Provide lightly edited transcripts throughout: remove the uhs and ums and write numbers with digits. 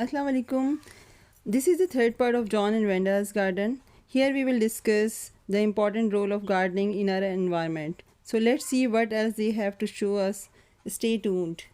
Assalamu alaikum. This is the third part of John and Venda's garden. Here we will discuss the important role of gardening in our environment. So let's see what else they have to show us. Stay tuned.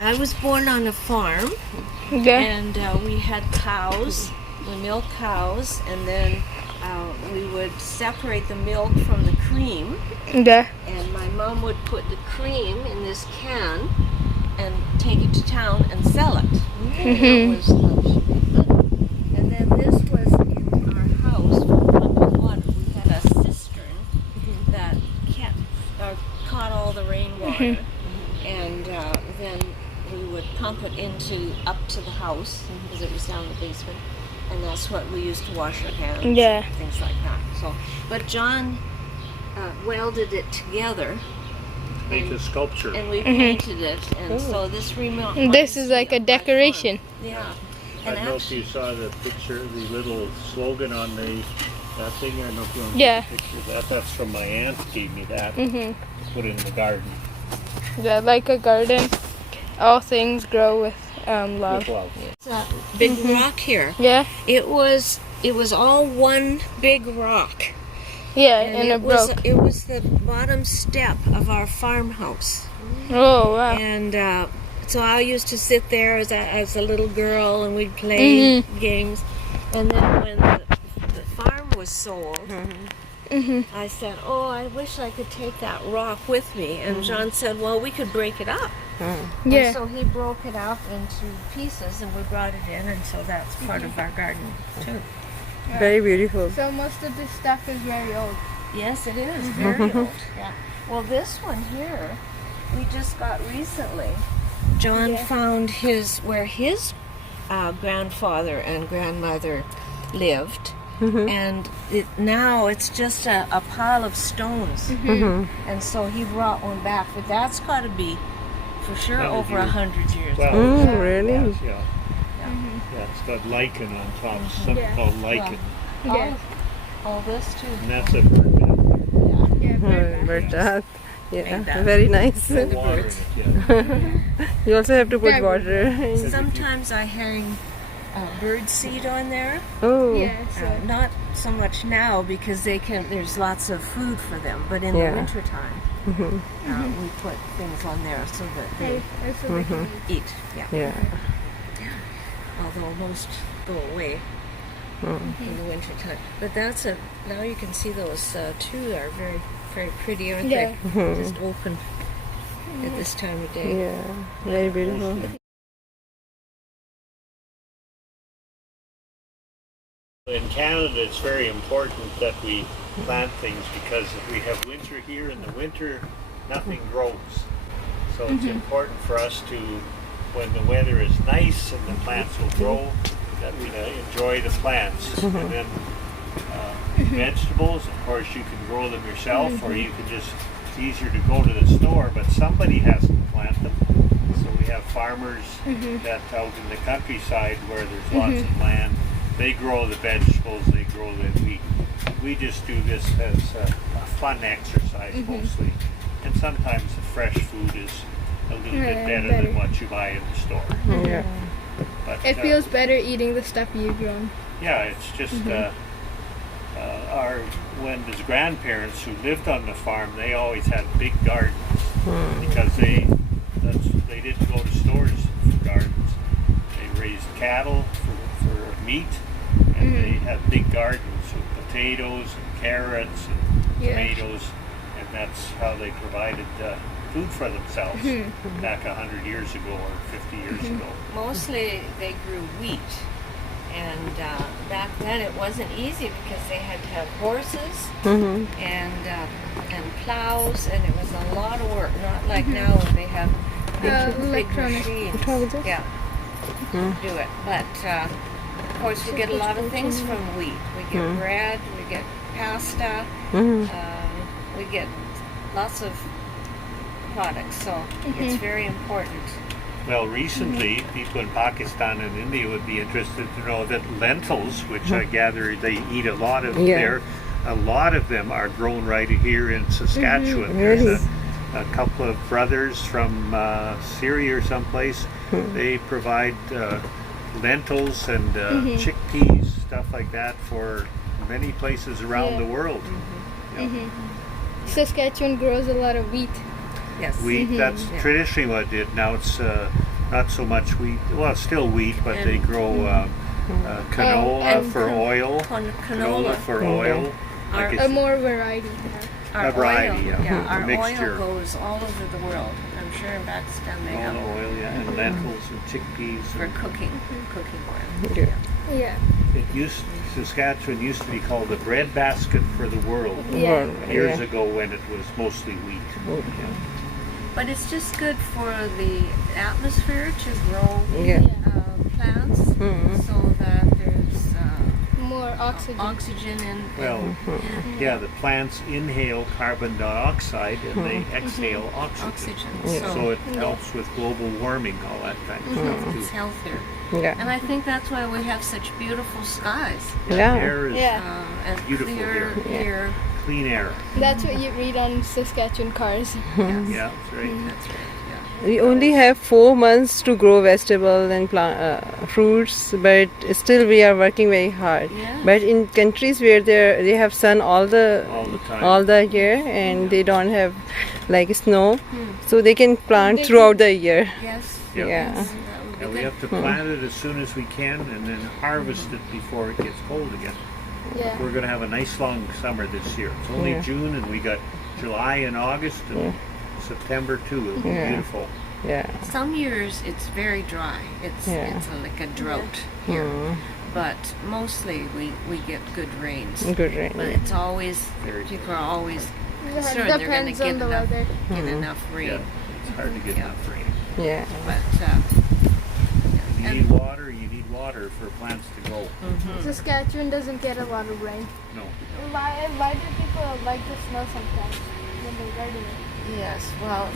I was born on a farm, and we had cows. We milked cows, and then we would separate the milk from the cream. And my mom would put the cream in this can and take it to town and sell it. It was and then this was in our house under water. We had a cistern that caught all the rainwater, and then we would pump it up to the house because it was down in the basement, and that's what we used to wash our hands. Things like that. So, but John welded it together. Make a sculpture. And we painted it, and so this This is like a decoration. Yeah. I don't know if you saw the picture, the little slogan on that thing. I don't know if you want to Yeah. take a picture of that. That's from my aunt. Gave me that. To put in the garden. Yeah, like a garden. All things grow with love. With love. It's a big rock here. Yeah, It was all one big rock. yeah, And and it broke. It was the bottom step of our farmhouse. Oh wow. And so I used to sit there as a little girl, and we'd play games. And then when the farm was sold, I said, "Oh, I wish I could take that rock with me." And John said, "Well, we could break it up." Yeah. And so he broke it up into pieces, and we brought it in, and so that's part of our garden too. Very beautiful. So most of this stuff is very old. Yes, it is very old. Yeah. Well, this one here, we just got recently. John found where his grandfather and grandmother lived, and now it's just a pile of stones. And so he brought one back, but that's got to be for sure over 100 years. Well, old. Really? yes, yeah. Yeah, it's got lichen on top. Something called lichen. Yeah. All this too. And that's a bird bath. Yeah, Bird bath. Yeah, Like that. very nice. Water in it, yeah. You also have to put Yeah. water. Sometimes I hang bird seed on there. Oh. Yeah, so Not so much now because there's lots of food for them, but in Yeah. the wintertime we put things on there so that they so they can eat. eat. Yeah. Yeah. Although most go away in the wintertime. But now you can see those two are very, very pretty, aren't Yeah. they? Just open at this time of day. Yeah. Very beautiful. In Canada, it's very important that we plant things because if we have winter here, in the winter, nothing grows. So it's important for us to, when the weather is nice and the plants will grow, that we enjoy the plants. And then vegetables, of course, you can grow them yourself, or you can just, it's easier to go to the store, but somebody has to plant them. So we have farmers that out in the countryside where there's lots of land, they grow the vegetables, they grow the wheat. We just do this as a fun exercise mostly. And sometimes the fresh food is a little bit better than what you buy in the store. Yeah. But, It feels better eating the stuff you've grown. yeah, it's just when his grandparents who lived on the farm, they always had big gardens because they didn't go to stores for gardens. They raised cattle for meat, and they had big gardens with potatoes and carrots and tomatoes, and that's how they provided food for themselves back 100 years ago or 50 years ago. Mostly they grew wheat, and back then it wasn't easy because they had to have horses and plows, and it was a lot of work. Not like now when they have big electronic machines. Yeah, do it. But of course we get a lot of things from wheat. We get bread, we get pasta, we get lots of products. So it's very important. Well, recently, people in Pakistan and India would be interested to know that lentils, which I gather they eat a lot of there, a lot of them are grown right here in Saskatchewan. There's a couple of brothers from Syria or someplace. They provide lentils and chickpeas, stuff like that for many places around Yeah. the world. Yeah. Saskatchewan grows a lot of wheat. Yes. Wheat, that's traditionally what it did. Now it's not so much wheat. Well, it's still wheat, but they grow canola and for oil. Canola. For oil. Our- Like A it's more variety. Our A variety, oil, yeah. our A mixture. oil goes all over the world. I'm sure in Pakistan they have canola oil, yeah, and lentils and chickpeas. for And cooking oil. Yeah. Yeah. Saskatchewan used to be called the bread basket for the world. Yeah. Years Yeah. ago when it was mostly wheat. Yeah. But it's just good for the atmosphere to grow Yeah. plants so that there's More oxygen. oxygen in. Well, yeah, the plants inhale carbon dioxide and they exhale oxygen. Oxygen. So it helps with global warming, all that kind of stuff It's too. healthier. Yeah. And I think that's why we have such beautiful skies Yeah. Air is Yeah. and Beautiful clear here. air. clean air. That's what you read on Saskatchewan cars. Yeah, that's right. That's right. Yeah. We only have 4 months to grow vegetables and fruits, but still we are working very hard. Yeah. But in countries where they have sun All the time. all the year and they don't have like snow, so they can plant throughout the year. Yes. Yeah. Yeah. That would be Yeah, we good. have to plant it as soon as we can and then harvest it before it gets cold again. Yeah. We're going to have a nice long summer this year. It's only Yeah. June and we got July and August and September too. It'll be Yeah. beautiful. Yeah. Some years it's very dry. It's Yeah. like a drought here. But mostly we get good rains. Good rain. But it's always people are always concerned they're going to Depends get on the enough, weather. get enough rain. Yeah, it's hard to get Yeah. enough rain. Yeah. But You And- need water. You need water for plants to grow. Saskatchewan doesn't get a lot of rain. No. Why do people like the snow sometimes when they're gardening? yes, well,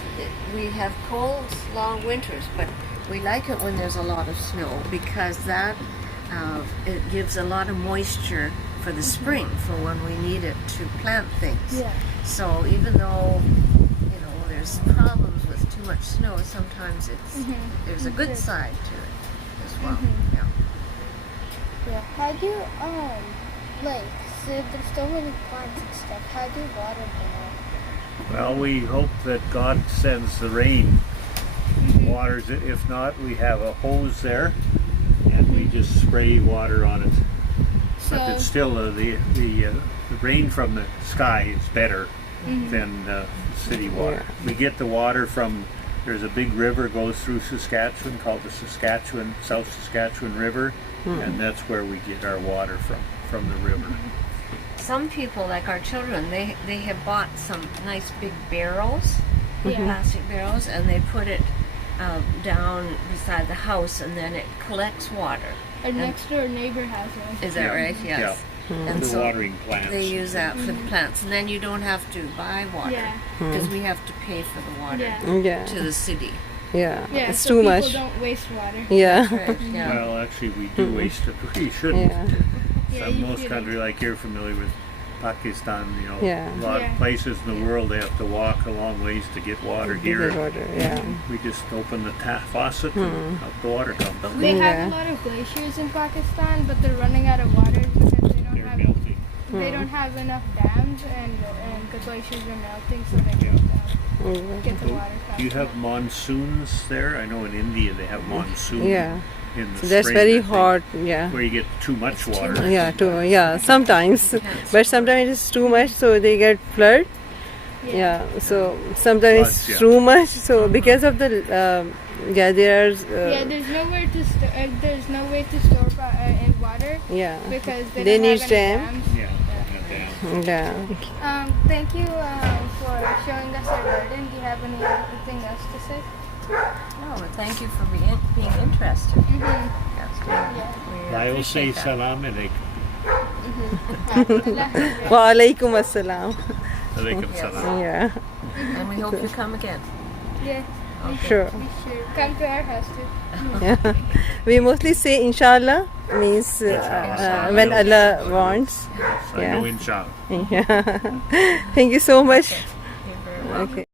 we have cold, long winters, but we like it when there's a lot of snow because that it gives a lot of moisture for the spring, for when we need it to plant things. Yeah. So even though there's problems with too much snow, sometimes there's a good side to it as well. Yeah. Yeah. How do you so there's so many plants and stuff. How do you water them all? Well, we hope that God sends the rain, waters it. If not, we have a hose there, and we just spray water on it. But it's still the rain from the sky is better than city water. We get the water from. There's a big river goes through Saskatchewan called the South Saskatchewan River, and that's where we get our water from the river. Some people, like our children, they have bought some nice big barrels, Yeah. plastic barrels, and they put it down beside the house, and then it collects water. Our next door neighbor has one. Is that right? Yes. Yeah. And The so watering plants. they use that for the plants, and then you don't have to buy water Yeah. because we have to pay for the water Yeah. Yeah. to the city. Yeah. Yeah. It's so too people much. don't waste water. Yeah. Right. Yeah. Well, actually, we do waste it. We shouldn't. Yeah. Yeah, Some you most shouldn't. countries, like you're familiar with Pakistan, Yeah. a lot Yeah. of places in the world they have to walk a long ways to get water. Good Here, water. Yeah. we just open the faucet and out the water comes. But They Yeah. have a lot of glaciers in Pakistan, but they're running out of water because They're melting. they don't have enough dams and the glaciers are melting, so they Yeah. can't get the water. Do you have monsoons there? I know in India they have monsoon. Yeah. In the So that's spring, very I think, hot. Yeah. Where you get too much water. Yeah, sometimes, but sometimes it's too much, so they get flood. Yeah, so sometimes Floods, it's yeah. too much. So because of the there are Yeah, there's nowhere to there's no way to store in water yeah, because They don't need have any dam. dams. Yeah. yeah. Thank you for showing us our garden. Do you have anything else to say? no, but thank you for being interested. Yes, we I will say appreciate that. salam alaikum. Wa alaikum assalam. Alaikum Yes. salam. Yeah, And we hope you come again. Yeah, sure. we should come to our house too. Yeah, we mostly say inshallah means when Allah wants. I Yeah. know inshallah. Yeah. Thank you so much. You're very welcome. Okay.